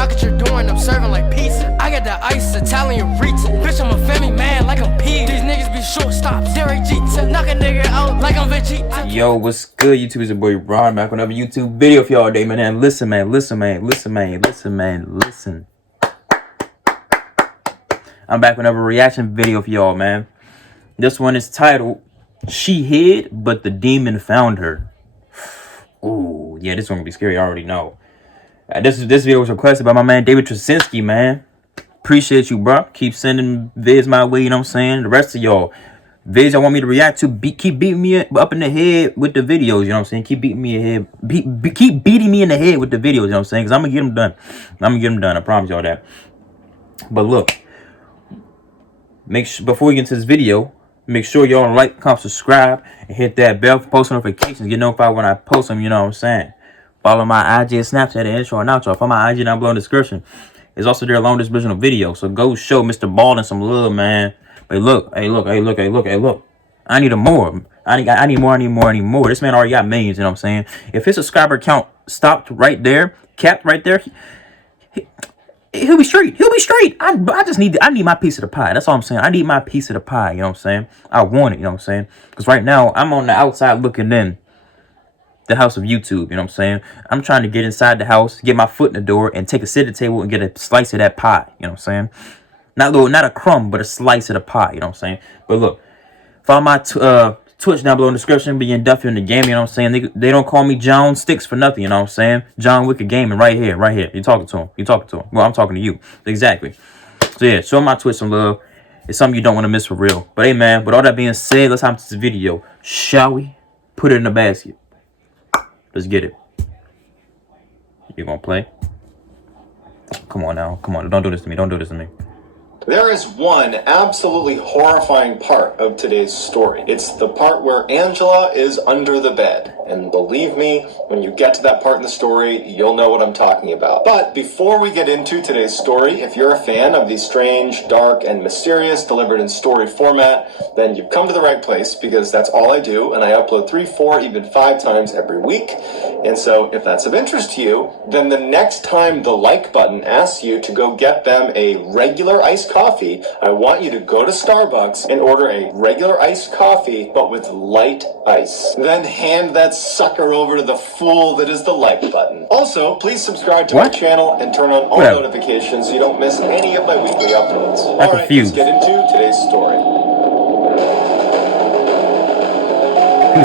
knock at your door and I'm serving like pizza. I got that ice, Italian Ritz. Bitch, I'm a family man like I'm P. These niggas be shortstops. Derek Jeter, knock a nigga out like I'm Vegeta. Yo, what's good, YouTube? It's your boy Ron back with another YouTube video for y'all today, man. And listen, man. I'm back with another reaction video for y'all, man. This one is titled, She Hid, but the Demon Found Her. Ooh, yeah, this one will be scary, I already know. This video was requested by my man David Trasinski, man. Appreciate you, bro. Keep sending vids my way, you know what I'm saying? The rest of y'all, vids y'all want me to react to, keep beating me up in the head with the videos, you know what I'm saying? Keep beating me in the head. Keep beating me in the head with the videos, you know what I'm saying? Because I'm going to get them done. I promise y'all that. But look, before we get into this video, make sure y'all like, comment, subscribe, and hit that bell for post notifications. Get notified when I post them, you know what I'm saying? Follow my IG and Snapchat, the intro and outro. Follow my IG down below in the description. It's also there along this original video. So go show Mr. Baldwin some love, man. But look. I need more. I need more. This man already got millions, you know what I'm saying? If his subscriber count stopped right there, capped right there, he'll be straight. I need my piece of the pie. That's all I'm saying. I need my piece of the pie, you know what I'm saying? I want it, you know what I'm saying? Because right now, I'm on the outside looking in the house of YouTube, you know what I'm saying? I'm trying to get inside the house, get my foot in the door, and take a sit at the table and get a slice of that pie, you know what I'm saying? Not a crumb, but a slice of the pie, you know what I'm saying? But look, follow my Twitch down below in the description, being Duffy in the game, you know what I'm saying? They don't call me John Sticks for nothing, you know what I'm saying? John Wicked Gaming right here. You're talking to him. Well, I'm talking to you. Exactly. So yeah, show my Twitch some love. It's something you don't want to miss for real. But hey, man, with all that being said, let's hop into this video. Shall we? Put it in the basket. Let's get it. You gonna play? Come on now. Come on. Don't do this to me. There is one absolutely horrifying part of today's story. It's the part where Angela is under the bed. And believe me, when you get to that part in the story, you'll know what I'm talking about. But before we get into today's story, if you're a fan of the strange, dark, and mysterious delivered in story format, then you've come to the right place, because that's all I do, and I upload 3, 4, even 5 times every week. And so if that's of interest to you, then the next time the like button asks you to go get them a regular iced coffee, I want you to go to Starbucks and order a regular iced coffee, but with light ice. Then hand that sucker over to the fool that is the like button. Also, please subscribe to my channel and turn on all notifications so you don't miss any of my weekly uploads. Alright, let's get into today's story.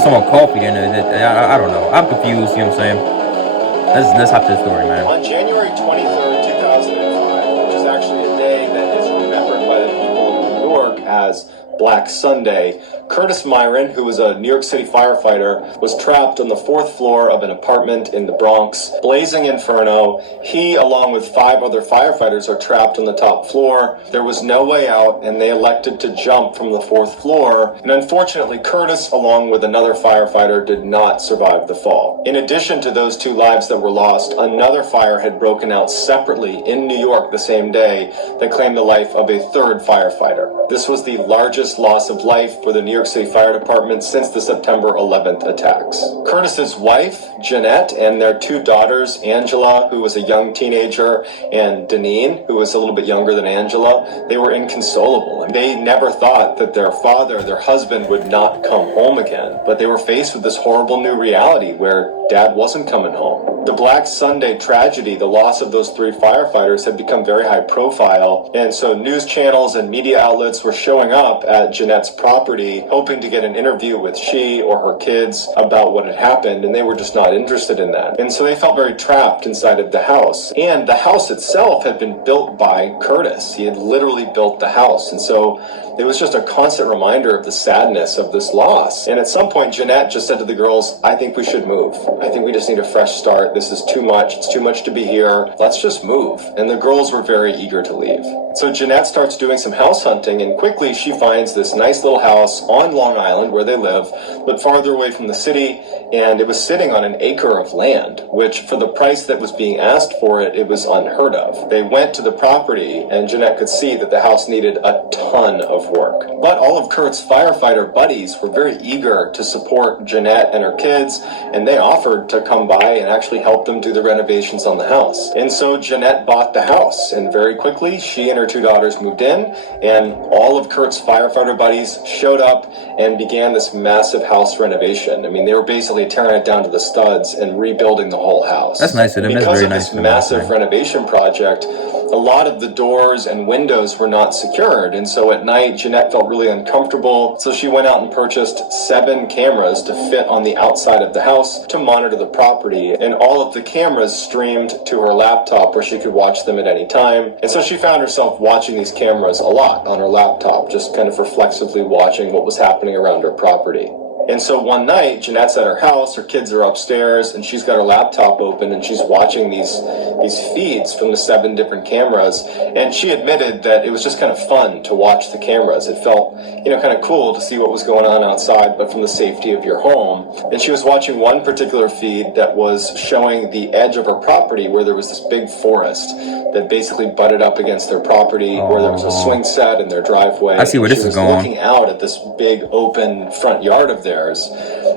Someone coffee in there. I don't know. I'm confused, you know what I'm saying? Let's hop to the story, man. On January 23rd, 2005, which is actually a day that is remembered by the people of New York as Black Sunday, Curtis Myron, who was a New York City firefighter, was trapped on the 4th floor of an apartment in the Bronx. Blazing inferno. He, along with 5 other firefighters, are trapped on the top floor. There was no way out, and they elected to jump from the 4th floor. And unfortunately, Curtis, along with another firefighter, did not survive the fall. In addition to those 2 lives that were lost, another fire had broken out separately in New York the same day that claimed the life of a 3rd firefighter. This was the largest loss of life for the New York City Fire Department since the September 11th attacks. Curtis's wife, Jeanette, and their 2 daughters, Angela, who was a young teenager, and Deneen, who was a little bit younger than Angela, they were inconsolable. They never thought that their father, their husband, would not come home again. But they were faced with this horrible new reality where Dad wasn't coming home. The Black Sunday tragedy, the loss of those 3 firefighters, had become very high profile, and so news channels and media outlets were showing up at Jeanette's property, hoping to get an interview with she or her kids about what had happened, and they were just not interested in that. And so they felt very trapped inside of the house. And the house itself had been built by Curtis. He had literally built the house. And so it was just a constant reminder of the sadness of this loss. And at some point, Jeanette just said to the girls, I think we should move. I think we just need a fresh start. This is too much. It's too much to be here. Let's just move. And the girls were very eager to leave. So Jeanette starts doing some house hunting, and quickly she finds this nice little house on Long Island where they live, but farther away from the city, and it was sitting on an acre of land, which for the price that was being asked for it, it was unheard of. They went to the property, and Jeanette could see that the house needed a ton of of work. But all of Kurt's firefighter buddies were very eager to support Jeanette and her kids, and they offered to come by and actually help them do the renovations on the house. And so Jeanette bought the house, and very quickly she and her two daughters moved in, and all of Kurt's firefighter buddies showed up and began this massive house renovation. I mean, they were basically tearing it down to the studs and rebuilding the whole house. That's nice of them. That's very nice of them. Because of this massive renovation project, a lot of the doors and windows were not secured, and so at night Jeanette felt really uncomfortable, so she went out and purchased 7 cameras to fit on the outside of the house to monitor the property, and all of the cameras streamed to her laptop where she could watch them at any time. And so she found herself watching these cameras a lot on her laptop, just kind of reflexively watching what was happening around her property. And so one night, Jeanette's at her house, her kids are upstairs, and she's got her laptop open, and she's watching these feeds from the 7 different cameras, and she admitted that it was just kind of fun to watch the cameras. It felt, kind of cool to see what was going on outside, but from the safety of your home. And she was watching one particular feed that was showing the edge of her property where there was this big forest that basically butted up against their property, where there was a swing set in their driveway. I see where this is going. She was looking out at this big open front yard of theirs,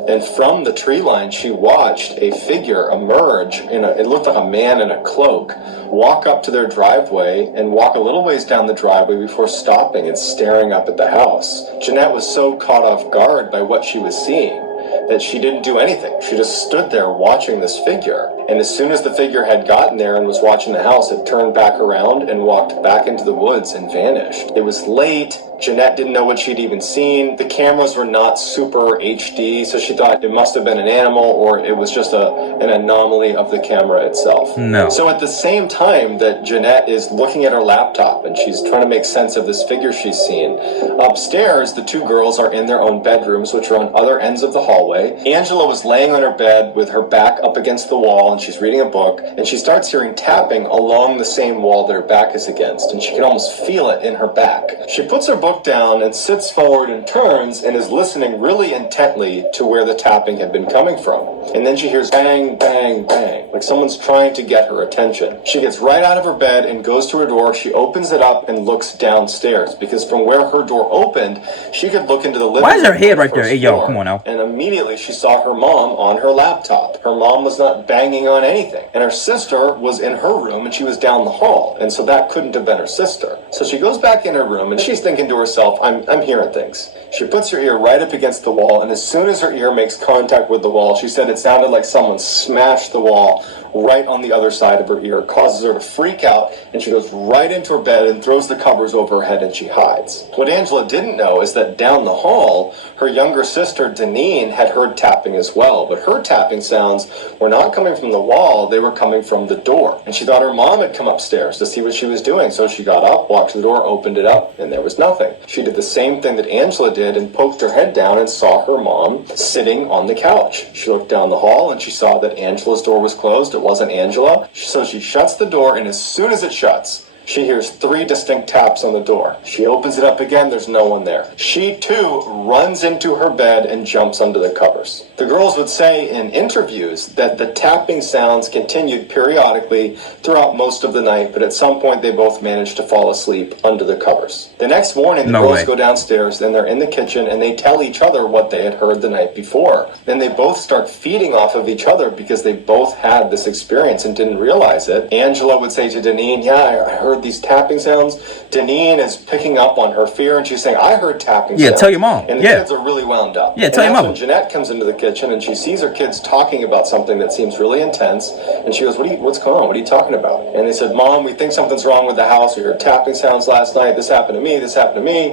and from the tree line she watched a figure emerge it looked like a man in a cloak, walk up to their driveway and walk a little ways down the driveway before stopping and staring up at the house. Jeanette was so caught off guard by what she was seeing that she didn't do anything. She just stood there watching this figure. And as soon as the figure had gotten there and was watching the house, it turned back around and walked back into the woods and vanished. It was late. Jeanette didn't know what she'd even seen. The cameras were not super HD, so she thought it must have been an animal or it was just an anomaly of the camera itself. No. So at the same time that Jeanette is looking at her laptop and she's trying to make sense of this figure she's seen, upstairs the 2 girls are in their own bedrooms, which are on other ends of the hallway. Angela was laying on her bed with her back up against the wall, and she's reading a book, and she starts hearing tapping along the same wall that her back is against, and she can almost feel it in her back. She puts her book down and sits forward and turns and is listening really intently to where the tapping had been coming from. And then she hears bang, bang, bang, like someone's trying to get her attention. She gets right out of her bed and goes to her door. She opens it up and looks downstairs, because from where her door opened, she could look into the living room. Why is her head right there? Hey, yo, come on now. And immediately she saw her mom on her laptop. Her mom was not banging on anything. And her sister was in her room, and she was down the hall. And so that couldn't have been her sister. So she goes back in her room, and she's thinking to herself, I'm hearing things. She puts her ear right up against the wall, and as soon as her ear makes contact with the wall, she said it sounded like someone smashed the wall right on the other side of her ear. It causes her to freak out, and she goes right into her bed and throws the covers over her head, and she hides. What Angela didn't know is that down the hall, her younger sister, Deneen, had heard tapping as well, but her tapping sounds were not coming from the wall, they were coming from the door. And she thought her mom had come upstairs to see what she was doing, so she got up, walked to the door, opened it up, and there was nothing. She did the same thing that Angela did and poked her head down and saw her mom sitting on the couch. She looked down the hall and she saw that Angela's door was closed. It wasn't Angela. So she shuts the door, and as soon as it shuts, she hears 3 distinct taps on the door. She opens it up again, there's no one there. She too runs into her bed and jumps under the covers. The girls would say in interviews that the tapping sounds continued periodically throughout most of the night, but at some point they both managed to fall asleep under the covers. The next morning the girls go downstairs, and they're in the kitchen, and they tell each other what they had heard the night before. Then they both start feeding off of each other because they both had this experience and didn't realize it. Angela would say to Deneen, yeah, I heard these tapping sounds. Deneen is picking up on her fear, and she's saying, I heard tapping sounds. Yeah, tell your mom. And the kids are really wound up. Yeah, tell your mom. When Jeanette comes into the kitchen and she sees her kids talking about something that seems really intense, and she goes, what's going on? What are you talking about? And they said, Mom, we think something's wrong with the house. We heard tapping sounds last night. This happened to me. This happened to me.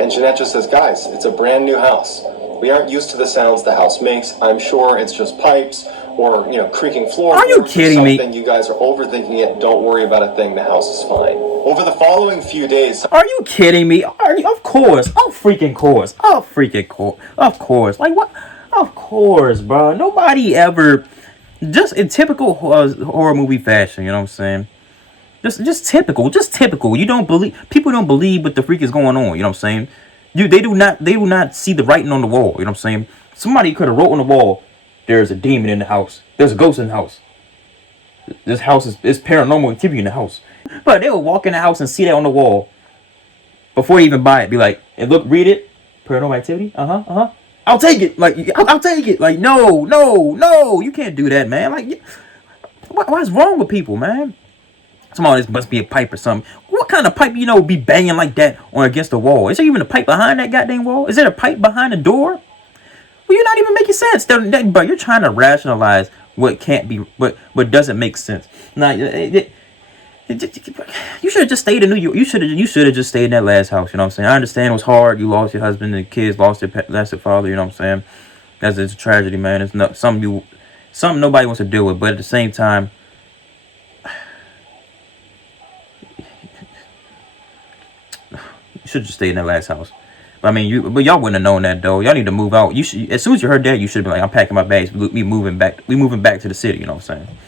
And Jeanette just says, guys, it's a brand new house. We aren't used to the sounds the house makes. I'm sure it's just pipes or, creaking floors. Are you kidding me? You guys are overthinking it. Don't worry about a thing. The house is fine. Over the following few days... Are you kidding me? Of course. Of freaking course. Of course. Like, what? Of course, bro. Nobody ever... Just in typical horror movie fashion, you know what I'm saying? Just typical. You don't believe... People don't believe what the freak is going on, you know what I'm saying? They do not see the writing on the wall, you know what I'm saying? Somebody could have wrote on the wall, there's a demon in the house. There's a ghost in the house. This house is paranormal activity in the house. But they would walk in the house and see that on the wall. Before you even buy it, be like, and look, read it. Paranormal activity. I'll take it. Like, I'll take it. Like, no, you can't do that, man. Like, what's wrong with people, man? Somehow this must be a pipe or something. What kind of pipe, be banging like that on against the wall? Is there even a pipe behind that goddamn wall? Is there a pipe behind the door? Well, you're not even making sense. But you're trying to rationalize what can't be, what doesn't make sense. Now, you should have just stayed in New York. You should have just stayed in that last house. You know what I'm saying? I understand it was hard. You lost your husband and kids, lost their father. You know what I'm saying? It's a tragedy, man. It's not something nobody wants to deal with. But at the same time, you should just stay in that last house. But but y'all wouldn't have known that though. Y'all need to move out. As soon as you heard that, you should have been like, I'm packing my bags. We moving back to the city. You know what I'm saying?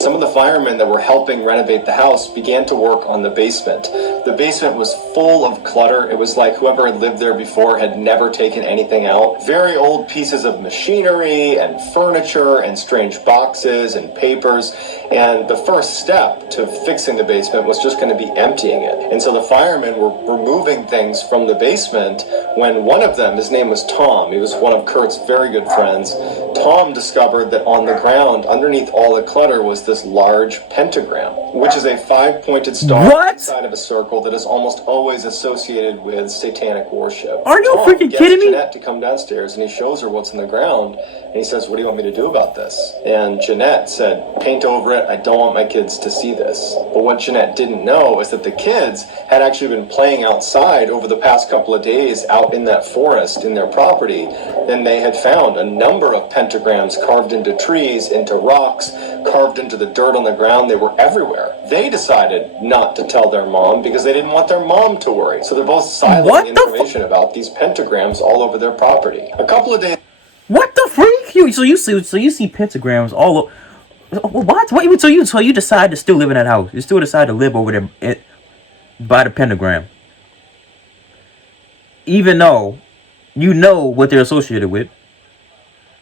Some of the firemen that were helping renovate the house began to work on the basement. The basement was full of clutter. It was like whoever had lived there before had never taken anything out. Very old pieces of machinery and furniture and strange boxes and papers. And the first step to fixing the basement was just going to be emptying it. And so the firemen were removing things from the basement when one of them, his name was Tom, he was one of Kurt's very good friends, Tom discovered that on the ground underneath all the clutter was this large pentagram, which is a 5-pointed star inside of a circle that is almost always associated with satanic worship. Are you freaking kidding me? Jeanette to come downstairs and he shows her what's in the ground and he says, what do you want me to do about this? And Jeanette said, paint over it. I don't want my kids to see this. But what Jeanette didn't know is that the kids had actually been playing outside over the past couple of days out in that forest in their property, and they had found a number of pentagrams carved into trees, into rocks, carved into the dirt on the ground. They were everywhere. They decided not to tell their mom because they didn't want their mom to worry. So they're both silent information about these pentagrams all over their property. A couple of days. What the freak? So you see pentagrams all over. What? Wait, so you decide to still live in that house? You still decide to live over there by the pentagram, even though you know what they're associated with.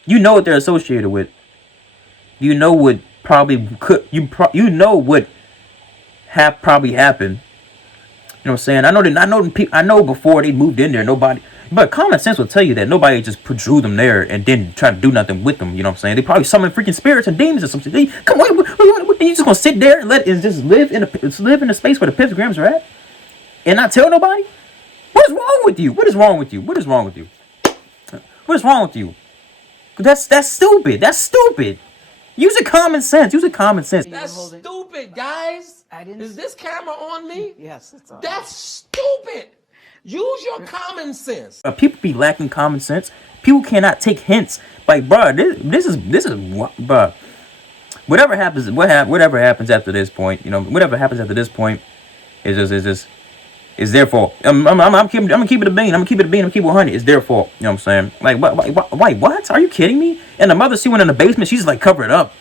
You know what they're associated with. You know what probably could. You know what have probably happened. You know what I'm saying? I know before they moved in there, nobody. But common sense will tell you that nobody just drew them there and didn't try to do nothing with them. You know what I'm saying? They probably summoned freaking spirits and demons or something. Come on, you just gonna sit there and just live in the space where the pentagrams are at, and not tell nobody? What is wrong with you? What is wrong with you? What is wrong with you? What is wrong with you? That's stupid. That's stupid. Use your common sense. That's stupid, guys. Is this camera on me? Yes, it's on. That's stupid. Use your common sense. People be lacking common sense. People cannot take hints. Like, bro, this is bro. Whatever happens after this point, whatever happens after this point is their fault. I'm keeping it a bean. I'm keeping it 100. It's their fault. You know what I'm saying? Like, what? Are you kidding me? And the mother, she went in the basement. She's like, cover it up.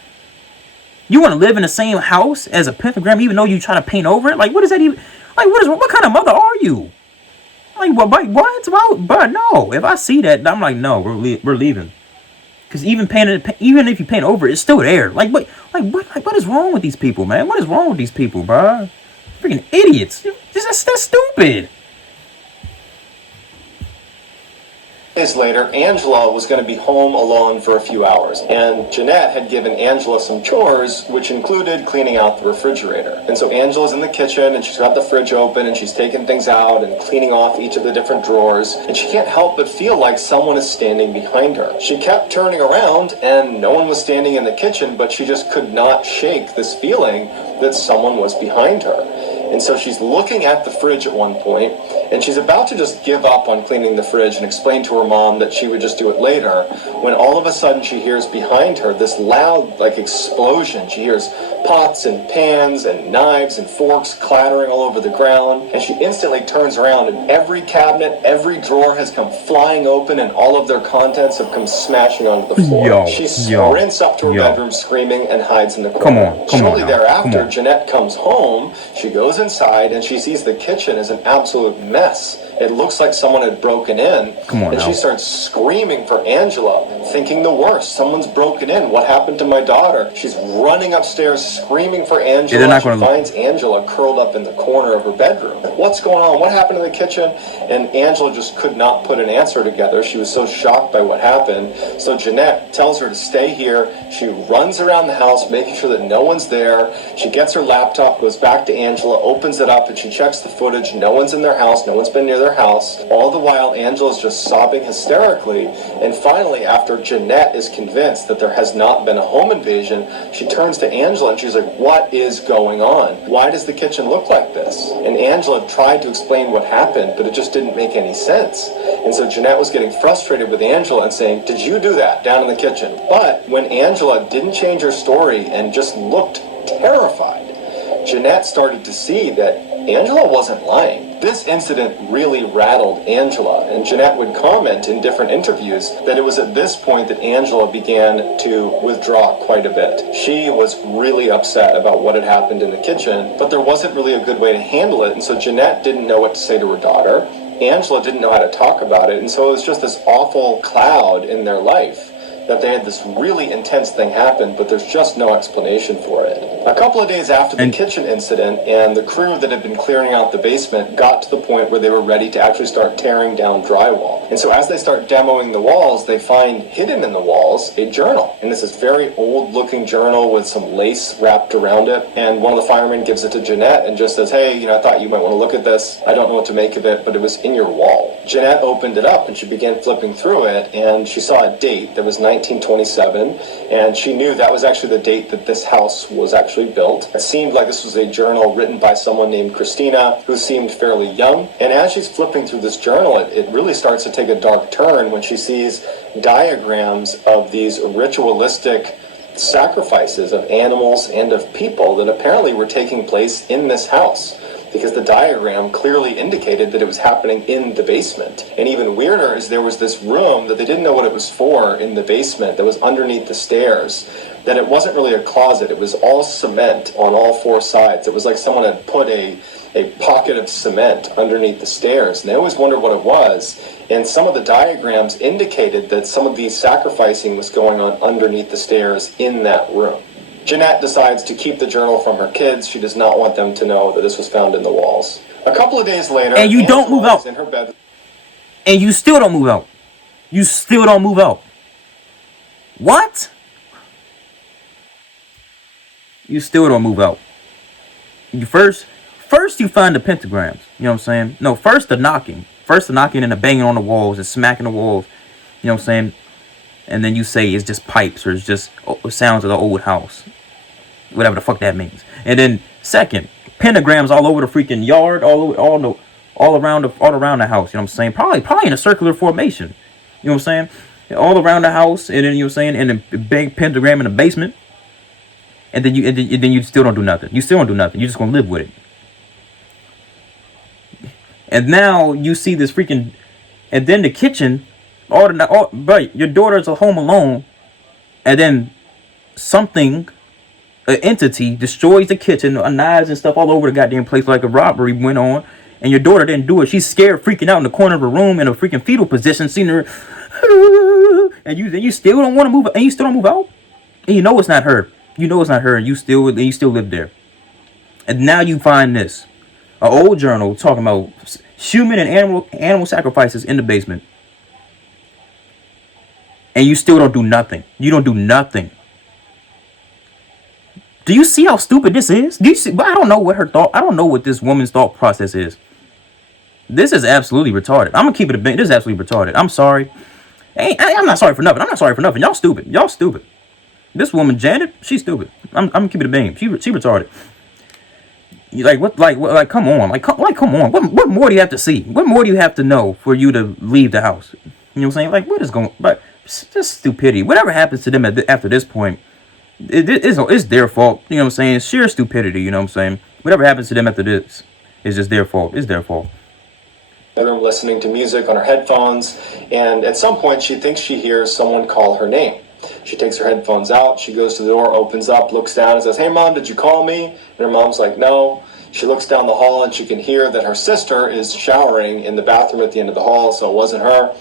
You want to live in the same house as a pentagram, even though you try to paint over it? Like, what is that even? Like, what kind of mother are you? Like, what? But no. If I see that, I'm like, no, we're leaving. Because even if you paint over it, it's still there. Like, what is wrong with these people, man? What is wrong with these people, bro? Freaking idiots. That's stupid. Days later, Angela was going to be home alone for a few hours, and Jeanette had given Angela some chores, which included cleaning out the refrigerator. And so Angela's in the kitchen, and she's got the fridge open, and she's taking things out and cleaning off each of the different drawers, and she can't help but feel like someone is standing behind her. She kept turning around, and no one was standing in the kitchen, but she just could not shake this feeling that someone was behind her. And so she's looking at the fridge at one point, and she's about to just give up on cleaning the fridge and explain to her mom that she would just do it later, when all of a sudden she hears behind her this loud, explosion. She hears pots and pans and knives and forks clattering all over the ground, and she instantly turns around, and every cabinet, every drawer has come flying open, and all of their contents have come smashing onto the floor. She sprints up to her bedroom screaming and hides in the corner. Shortly thereafter, Jeanette comes home. She goes inside, and she sees the kitchen is an absolute mess. mess. It looks like someone had broken in. Come on and now. she starts screaming for Angela, thinking the worst. Someone's broken in. What happened to my daughter? She's running upstairs, screaming for Angela. they're not She gonna- finds Angela curled up in the corner of her bedroom. What's going on? What happened in the kitchen? And Angela just could not put an answer together. She was so shocked by what happened. So Jeanette tells her to stay here. She runs around the house, making sure that no one's there. She gets her laptop, goes back to Angela, opens it up, and she checks the footage. No one's in their house. No one's been near their house. All the while, Angela's just sobbing hysterically. And finally, after Jeanette is convinced that there has not been a home invasion, she turns to Angela and she's like, what is going on? Why does the kitchen look like this? And Angela tried to explain what happened, but it just didn't make any sense. And so Jeanette was getting frustrated with Angela and saying, did you do that down in the kitchen? But when Angela didn't change her story and just looked terrified, Jeanette started to see that Angela wasn't lying. This incident really rattled Angela, and Jeanette would comment in different interviews that it was at this point that Angela began to withdraw quite a bit. She was really upset about what had happened in the kitchen, but there wasn't really a good way to handle it, and so Jeanette didn't know what to say to her daughter. Angela didn't know how to talk about it, and so it was just this awful cloud in their life that they had this really intense thing happen, but there's just no explanation for it. A couple of days after the kitchen incident, and the crew that had been clearing out the basement got to the point where they were ready to actually start tearing down drywall. And so as they start demoing the walls, they find hidden in the walls a journal. And this is very old-looking journal with some lace wrapped around it. And one of the firemen gives it to Jeanette and just says, hey, I thought you might want to look at this. I don't know what to make of it, but it was in your wall. Jeanette opened it up and she began flipping through it, and she saw a date that was 1927, and she knew that was actually the date that this house was actually built. It seemed like this was a journal written by someone named Christina, who seemed fairly young. And as she's flipping through this journal, it really starts to take a dark turn when she sees diagrams of these ritualistic sacrifices of animals and of people that apparently were taking place in this house, because the diagram clearly indicated that it was happening in the basement. And even weirder is there was this room that they didn't know what it was for in the basement that was underneath the stairs, that it wasn't really a closet. It was all cement on all four sides. It was like someone had put a pocket of cement underneath the stairs. And they always wondered what it was. And some of the diagrams indicated that some of the sacrificing was going on underneath the stairs in that room. Jeanette decides to keep the journal from her kids. She does not want them to know that this was found in the walls. A couple of days later, And you don't move Angela out. is in her bed. And you still don't move out. You still don't move out. What? You still don't move out. You first you find the pentagrams. You know what I'm saying? No, first the knocking. First the knocking and the banging on the walls and smacking the walls. You know what I'm saying? And then you say it's just pipes or it's just sounds of the old house. Whatever the fuck that means. And then second, pentagrams all over the freaking yard, all around the house. You know what I'm saying? Probably in a circular formation. You know what I'm saying? All around the house, and then you know what I'm saying, and a big pentagram in the basement. And then you still don't do nothing. You still don't do nothing. You're just gonna live with it. And now you see this freaking, and then the kitchen, but your daughter's at home alone, and then something, an entity destroys the kitchen, knives and stuff all over the goddamn place like a robbery went on, and your daughter didn't do it. She's scared, freaking out in the corner of her room in a freaking fetal position, seeing her, and you still don't want to move, and you still don't move out, and you know it's not her. You know it's not her, and you still live there. And now you find this, an old journal talking about human and animal sacrifices in the basement, and you still don't do nothing. You don't do nothing. Do you see how stupid this is? Do you see? I don't know what her thought. I don't know what this woman's thought process is. This is absolutely retarded. I'm gonna keep it a bit. This is absolutely retarded. I'm sorry. I'm not sorry for nothing. I'm not sorry for nothing. Y'all stupid. Y'all stupid. This woman, Janet, she's stupid. I'm gonna keep it a beam. She retarded. Like, come on. Come on. What more do you have to see? What more do you have to know for you to leave the house? You know what I'm saying? Like, what is going? But just stupidity. Whatever happens to them after this point, it's their fault. You know what I'm saying? It's sheer stupidity. You know what I'm saying? Whatever happens to them after this is just their fault. It's their fault. Listening to music on her headphones, and at some point she thinks she hears someone call her name. She takes her headphones out. She goes to the door, opens up, looks down and says, "Hey, Mom, did you call me?" And her mom's like, "No." She looks down the hall and she can hear that her sister is showering in the bathroom at the end of the hall, so it wasn't her.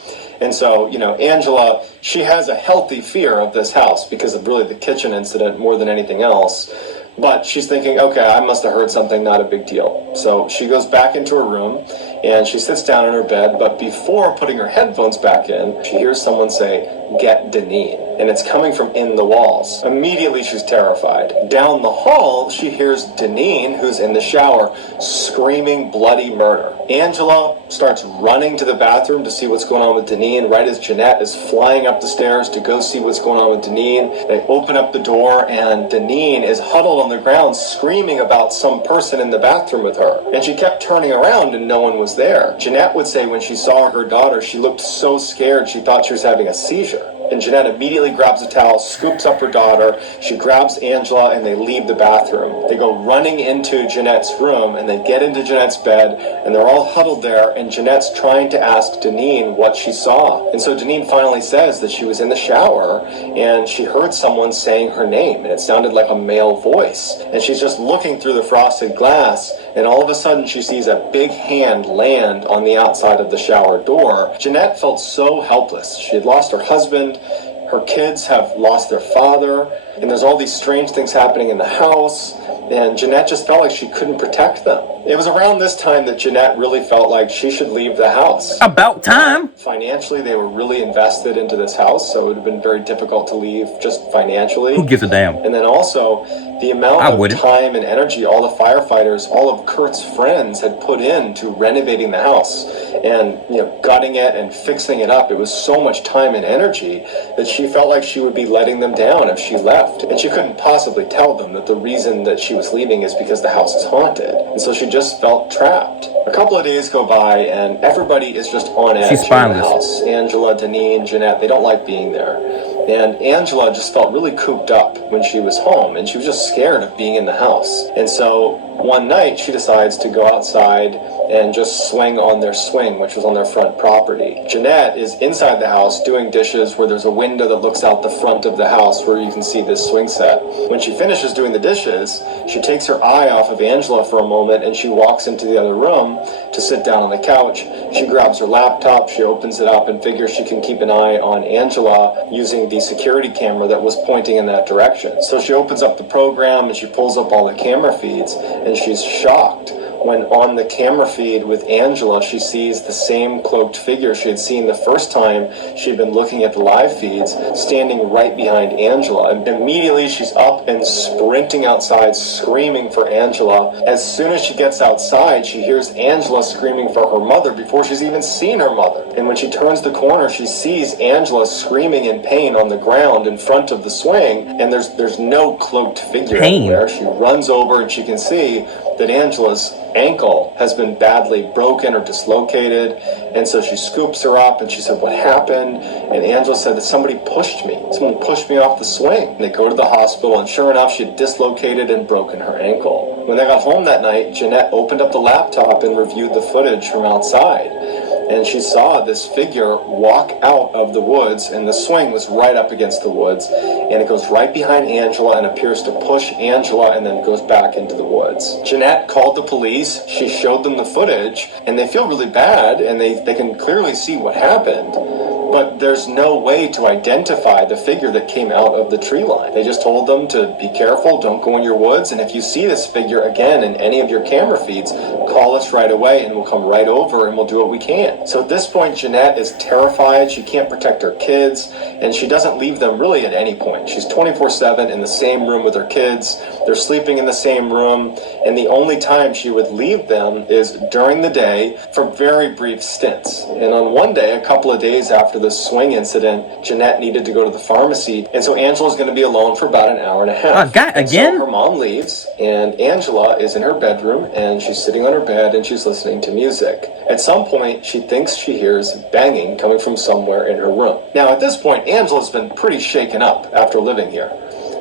And so, Angela, she has a healthy fear of this house because of really the kitchen incident more than anything else. But she's thinking, okay, I must have heard something, not a big deal. So she goes back into her room and she sits down in her bed, but before putting her headphones back in, she hears someone say, "Get Deneen." And it's coming from in the walls. Immediately she's terrified. Down the hall, she hears Deneen, who's in the shower, screaming bloody murder. Angela starts running to the bathroom to see what's going on with Deneen, right as Jeanette is flying up the stairs to go see what's going on with Deneen. They open up the door and Deneen is huddled on the ground screaming about some person in the bathroom with her. And she kept turning around and no one was there. Jeanette would say when she saw her daughter, she looked so scared she thought she was having a seizure. And Jeanette immediately grabs a towel, scoops up her daughter, she grabs Angela, and they leave the bathroom. They go running into Jeanette's room, and they get into Jeanette's bed, and they're all huddled there, and Jeanette's trying to ask Deneen what she saw. And so Deneen finally says that she was in the shower, and she heard someone saying her name, and it sounded like a male voice. And she's just looking through the frosted glass, and all of a sudden she sees a big hand land on the outside of the shower door. Jeanette felt so helpless. She had lost her husband, her kids have lost their father, and there's all these strange things happening in the house, and Jeanette just felt like she couldn't protect them. It was around this time that Jeanette really felt like she should leave the house. About time. Financially, they were really invested into this house, so it would have been very difficult to leave just financially. Who gives a damn? And then also, the amount of time and energy all the firefighters, all of Kurt's friends had put into renovating the house and, gutting it and fixing it up. It was so much time and energy that she felt like she would be letting them down if she left. And she couldn't possibly tell them that the reason that she was leaving is because the house is haunted. And so she just felt trapped. A couple of days go by and everybody is just on edge in the house. Angela, Deneen, Jeanette, they don't like being there. And Angela just felt really cooped up when she was home, and she was just scared of being in the house. And so one night she decides to go outside and just swing on their swing, which was on their front property. Jeanette is inside the house doing dishes where there's a window that looks out the front of the house where you can see this swing set. When she finishes doing the dishes, she takes her eye off of Angela for a moment and she walks into the other room to sit down on the couch. She grabs her laptop, she opens it up and figures she can keep an eye on Angela using the security camera that was pointing in that direction. So she opens up the program and she pulls up all the camera feeds and she's shocked when on the camera feed with Angela, she sees the same cloaked figure she had seen the first time she'd been looking at the live feeds, standing right behind Angela. And immediately she's up and sprinting outside, screaming for Angela. As soon as she gets outside, she hears Angela screaming for her mother before she's even seen her mother. And when she turns the corner, she sees Angela screaming in pain on the ground in front of the swing, and there's no cloaked figure anywhere. She runs over and she can see that Angela's ankle has been badly broken or dislocated, and so she scoops her up and she said, "What happened?" And Angela said that somebody pushed me off the swing. And they go to the hospital, and sure enough, she had dislocated and broken her ankle. When they got home that night, Jeanette opened up the laptop and reviewed the footage from outside, and she saw this figure walk out of the woods, and the swing was right up against the woods, and it goes right behind Angela and appears to push Angela and then goes back into the woods. Jeanette called the police, she showed them the footage, and they feel really bad, and they can clearly see what happened. But there's no way to identify the figure that came out of the tree line. They just told them to be careful, don't go in your woods, and if you see this figure again in any of your camera feeds, call us right away and we'll come right over and we'll do what we can. So at this point, Jeanette is terrified, she can't protect her kids, and she doesn't leave them really at any point. She's 24/7 in the same room with her kids, they're sleeping in the same room, and the only time she would leave them is during the day for very brief stints. And on one day, a couple of days after the swing incident, Jeanette needed to go to the pharmacy, and so Angela's going to be alone for about an hour and a half. Again? So her mom leaves, and Angela is in her bedroom, and she's sitting on her bed, and she's listening to music. At some point, she thinks she hears banging coming from somewhere in her room. Now, at this point, Angela's been pretty shaken up after living here.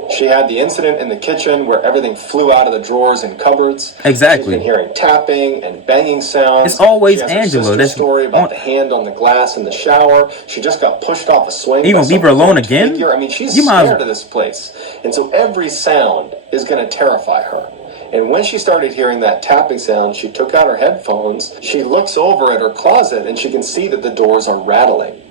She had the incident in the kitchen where everything flew out of the drawers and cupboards. Exactly. She's been hearing tapping and banging sounds. It's always she has her Angela. sister's That's story about the hand on the glass in the shower. She just got pushed off a swing. You gonna leave her alone again? Figure. I mean, she's You might as scared of this place. And so every sound is going to terrify her. And when she started hearing that tapping sound, she took out her headphones. She looks over at her closet and she can see that the doors are rattling.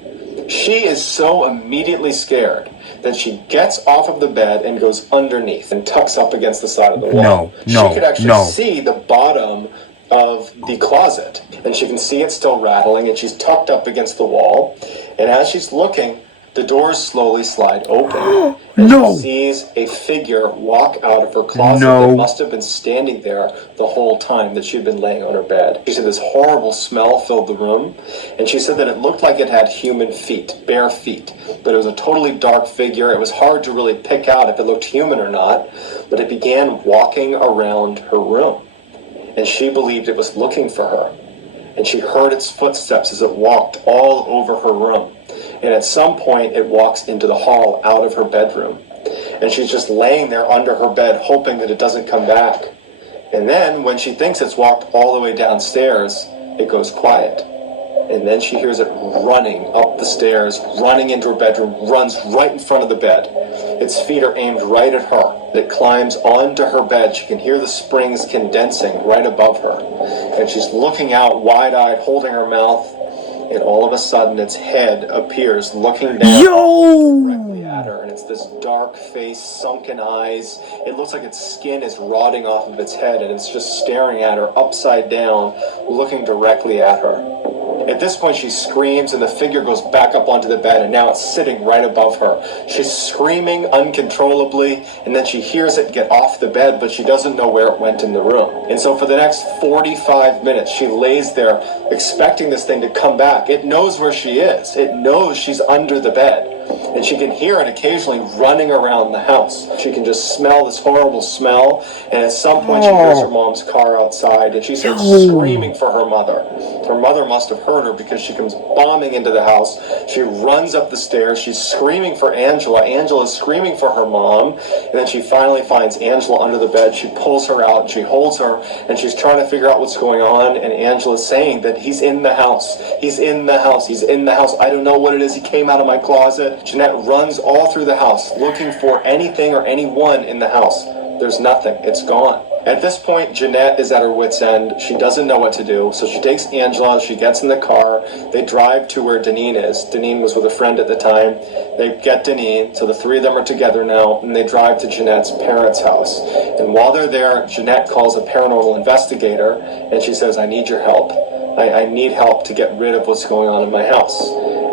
She is so immediately scared that she gets off of the bed and goes underneath and tucks up against the side of the wall. She could actually see the bottom of the closet, and she can see it still rattling, and she's tucked up against the wall. And as she's looking, the doors slowly slide open. And she sees a figure walk out of her closet that must have been standing there the whole time that she'd been laying on her bed. She said this horrible smell filled the room, and she said that it looked like it had human feet, bare feet, but it was a totally dark figure. It was hard to really pick out if it looked human or not, but it began walking around her room, and she believed it was looking for her, and she heard its footsteps as it walked all over her room. And at some point, it walks into the hall out of her bedroom. And she's just laying there under her bed, hoping that it doesn't come back. And then, when she thinks it's walked all the way downstairs, it goes quiet. And then she hears it running up the stairs, running into her bedroom, runs right in front of the bed. Its feet are aimed right at her. It climbs onto her bed. She can hear the springs condensing right above her. And she's looking out wide-eyed, holding her mouth. And all of a sudden, its head appears looking down directly at her. And it's this dark face, sunken eyes. It looks like its skin is rotting off of its head. And it's just staring at her upside down, looking directly at her. At this point, she screams, and the figure goes back up onto the bed, and now it's sitting right above her. She's screaming uncontrollably, and then she hears it get off the bed, but she doesn't know where it went in the room. And so for the next 45 minutes, she lays there expecting this thing to come back. It knows where she is. It knows she's under the bed. And she can hear it occasionally running around the house. She can just smell this horrible smell. And at some point, she hears her mom's car outside, and she starts screaming for her mother. Her mother must have heard her because she comes bombing into the house. She runs up the stairs. She's screaming for Angela. Angela's screaming for her mom. And then she finally finds Angela under the bed. She pulls her out, and she holds her, and she's trying to figure out what's going on. And Angela's saying that he's in the house. He's in the house. He's in the house. I don't know what it is. He came out of my closet. Jeanette runs all through the house looking for anything or anyone in the house. There's nothing. It's gone. At this point, Jeanette is at her wit's end. She doesn't know what to do, so she takes Angela, she gets in the car, they drive to where Deneen is. Deneen was with a friend at the time. They get Deneen, so the three of them are together now, and they drive to Jeanette's parents' house. And while they're there, Jeanette calls a paranormal investigator, and she says, I need your help. I need help to get rid of what's going on in my house.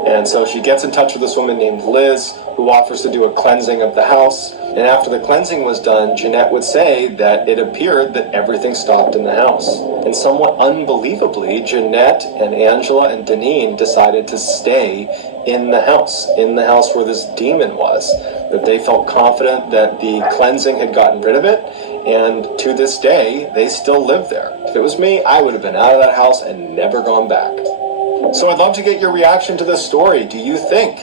And so she gets in touch with this woman named Liz, who offers to do a cleansing of the house. And after the cleansing was done, Jeanette would say that it appeared that everything stopped in the house. And somewhat unbelievably, Jeanette and Angela and Deneen decided to stay in the house where this demon was. That they felt confident that the cleansing had gotten rid of it, and to this day, they still live there. If it was me, I would have been out of that house and never gone back. So I'd love to get your reaction to this story. Do you think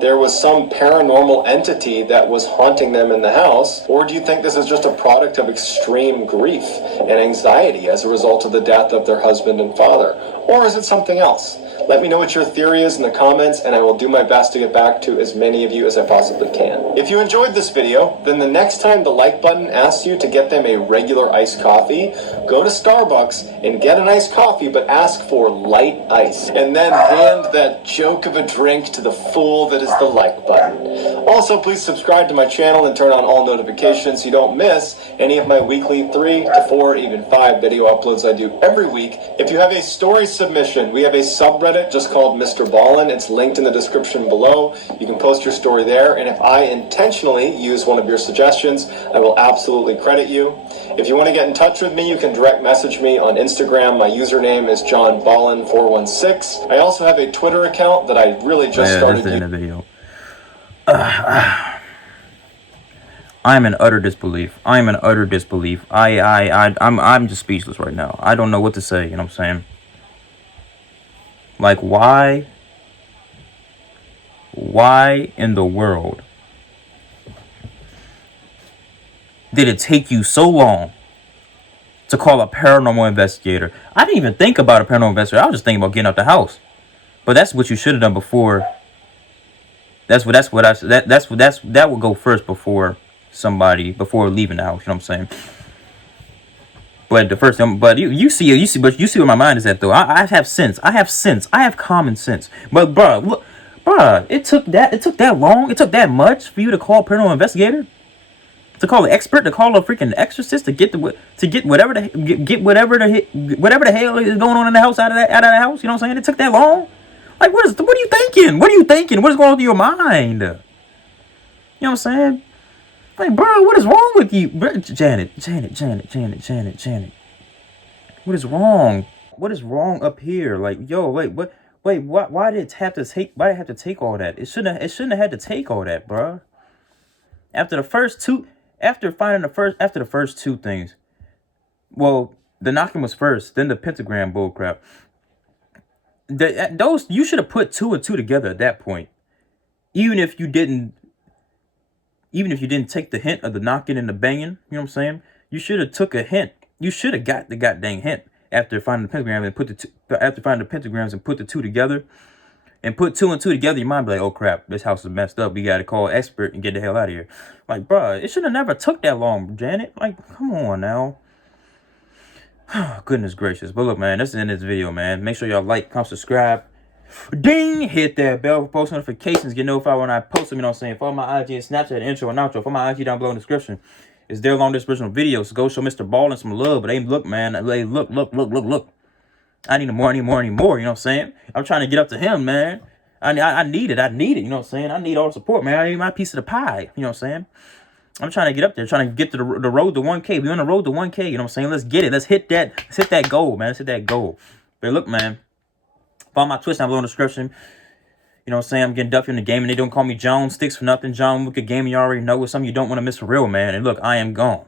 there was some paranormal entity that was haunting them in the house? Or do you think this is just a product of extreme grief and anxiety as a result of the death of their husband and father? Or is it something else? Let me know what your theory is in the comments, and I will do my best to get back to as many of you as I possibly can. If you enjoyed this video, then the next time the like button asks you to get them a regular iced coffee, go to Starbucks and get an iced coffee, but ask for light ice. And then hand that joke of a drink to the fool that is the like button. Also, please subscribe to my channel and turn on all notifications so you don't miss any of my weekly 3 to 4, even 5 video uploads I do every week. If you have a story submission, we have a subreddit just called Mr. Ballin. It's linked in the description below. You can post your story there, and if I intentionally use one of your suggestions, I will absolutely credit you. If you want to get in touch with me, you can direct message me on Instagram. My username is JohnBallin416. I also have a Twitter account that I really just started. This is in the video. I'm in utter disbelief. I'm just speechless right now. I don't know what to say, you know what I'm saying? Like, why in the world did it take you so long to call a paranormal investigator? I didn't even think about a paranormal investigator. I was just thinking about getting out the house. But that's what you should have done before. That would go first before leaving the house. You know what I'm saying? But the first, but you see where my mind is at though. I have sense. I have common sense. But bruh, it took that long. It took that much for you to call a paranormal investigator, to call an expert, to call a freaking exorcist, to get whatever the hell is going on in the house out of that house. You know what I'm saying? It took that long. Like what are you thinking? What are you thinking? What is going on through your mind? You know what I'm saying? Like, bro, what is wrong with you? Janet. What is wrong? What is wrong up here? Like, yo, wait, what? Wait, why did it have to take? Why did it have to take all that? It shouldn't have had to take all that, bro. After the first two things, well, the knocking was first, then the pentagram bullcrap. Those you should have put 2 and 2 together at that point, even if you didn't take the hint of the knocking and the banging. You know what I'm saying? You should have took a hint. You should have got the goddamn hint after finding the pentagram and put the 2 together, and put 2 and 2 together. Your mind be like, oh crap, this house is messed up. We got to call an expert and get the hell out of here. Like, bruh, it should have never took that long, Janet. Like, come on now. Goodness gracious. But look, man, that's the end of this video, man. Make sure y'all like, comment, subscribe. Ding! Hit that bell for post notifications. Get notified when I post them. You know what I'm saying? Follow my IG and Snapchat, intro and outro. Follow my IG down below in the description. It's there along this original video. So go show Mr. Ballin some love. But look, man. Look. I need more. You know what I'm saying? I'm trying to get up to him, man. I need it. You know what I'm saying? I need all the support, man. I need my piece of the pie. You know what I'm saying? I'm trying to get up there, trying to get to the road to 1K. We on the road to 1K. You know what I'm saying? Let's get it. Let's hit that goal, man. Let's hit that goal. But look, man. Follow my Twitch down below in the description. You know what I'm saying? I'm getting Duffy in the game, and they don't call me John Sticks for nothing. John Wicked Gaming, you already know. It's something you don't want to miss for real, man. And look, I am gone.